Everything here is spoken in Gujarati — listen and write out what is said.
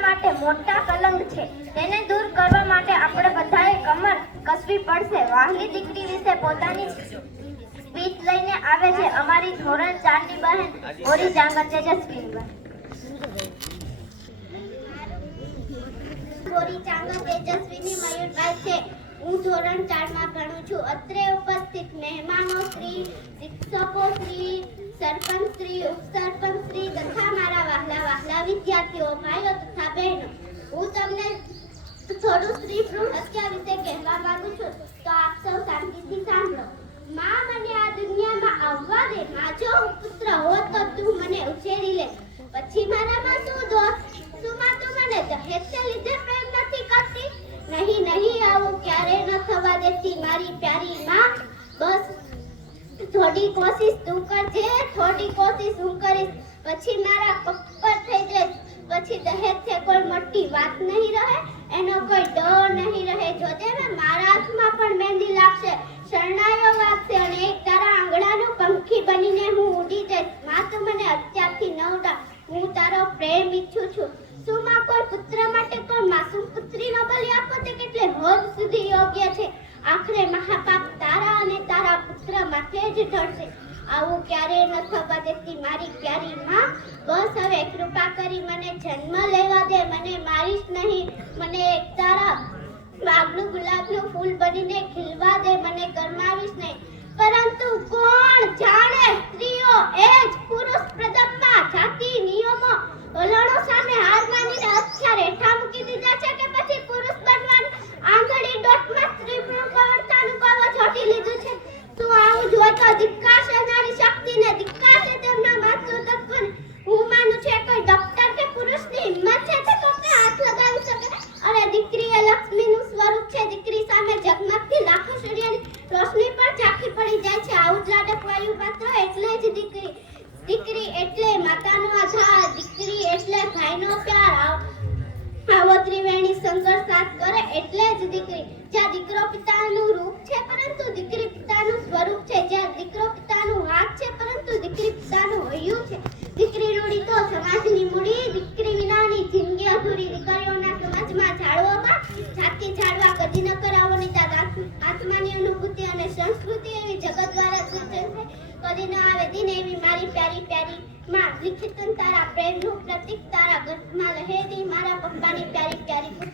માટે કલંક છે તેને દૂર કરવા માટે આપણે બધાએ કમર કસવી પડશે વાહલી દીકરી વિશે પોતાની સ્પીચ લઈને આવે છે. અમારી ધોરણ ચારની બહેન જાંગર તેજસ્વી ગોરી ચાંગા તેજસ્વીની મયુરભાઈ છે. હું ધોરણ ચારમાં ભણું છું. અત્રે ઉપસ્થિત મહેમાનો શ્રી, શિક્ષકો શ્રી, સરપંચ શ્રી, ઉપસરપંચ શ્રી તથા મારા વહાલા વહાલા વિદ્યાર્થીઓ, ભાઈઓ તથા બહેનો. હું તમને થોડું સ્ત્રી ભ્રૂણ વિશે કહેવા માંગુ છું, તો આપ સૌ શાંતિથી સાંભળો. માં મને આ દુનિયામાં આવવા દે. માં જો પુત્ર હોત તો તું મને ઉછેરી લે. પછી મારામાં શું દોષ? શું માં તું મને દહેજ લીધે નહીં નહીં આવું ક્યારે ન થવા દેતી. મારી પ્યારી માં બસ થોડી કોશિશ તું કરજે, થોડી કોશિશ હું કરીશ. પછી મારા પગ થઈ જઈશ. પછી દહેજ છે કોઈ મોટી વાત નહીં રહે, એનો કોઈ ડર નહીં રહે. જોજે ને, મારા હાથમાં પણ મહેંદી લાગશે. શરણાઈઓ વાગશે અને એક તારા આંગણાનું પંખી બનીને હું ઉડી જઈશ. માં તું મને અત્યારથી ન ઉડા હું તારો પ્રેમ ઈચ્છું છું. શું માં કોઈ પુત્ર માટે કોઈ માસૂમ પુત્રીનો બલિ તે કેટલે હદ સુધી યોગ્ય છે. આખરે મહાપાપ તારા અને તારા પુત્ર માથે જ ઢળશે. આવું ક્યારેય ન થવા દેતી મારી પ્યારી માં. બસ હવે કૃપા કરી મને જન્મ લેવા દે. મને મારીશ નહીં. મને એક તારા બાગનું ગુલાબનું ફૂલ બનીને ખીલવા દે. મને ગરમાવીશ નહીં. પરંતુ કોણ જાણે સ્ત્રીઓ આવું જોતો ધિક્કાશે નારી શક્તિને ધિક્કાશે તેમના માતૃ તત્વને હું માનું છે કોઈ ડોક્ટર કે પુરુષની હિંમત છે તે કોકને હાથ લગાવી શકે? અરે દીકરી એ લક્ષ્મીનું સ્વરૂપ છે, દીકરી સામે જગમગતી લાખો સૂર્યની રોશની પણ ઝાંખી પડી જાય છે. આવું જ લાડક વાયુ પાત્ર એટલે જ દીકરી. દીકરી એટલે માતાનો આધાર, દીકરી એટલે ભાઈનો પ્યાર. આવ- ત્રિવેણી સંઘર્ષ સાથ કરે એટલે જ દીકરી. જ્યાં દીકરો પિતાનું રૂપ છે પરંતુ દીકરી પિતાનું સ્વરૂપ છે જ્યાં દીકરો પિતાનું હાથ છે પરંતુ દીકરી પિતાનું હૈયું છે દીકરી રૂડી તો સમાજની મૂડી દીકરી વિનાની જિંદગી અધૂરી દીકરીઓના સમાજમાં ઝાડવામાં જાતિ જાળવા કદી ન કરાવો ને આત્મ- આત્માની અનુભૂતિ અને સંસ્કૃતિ એવી જગત દ્વારા સર્જન છે. કદી ન આવે દિન એવી મારી પ્યારી પ્યારી માં. લિખિતન તારા પ્રેમનું પ્રતીક તારા ગર્ભમાં લહેરી, મારા પપ્પાની પ્યારી પ્યારી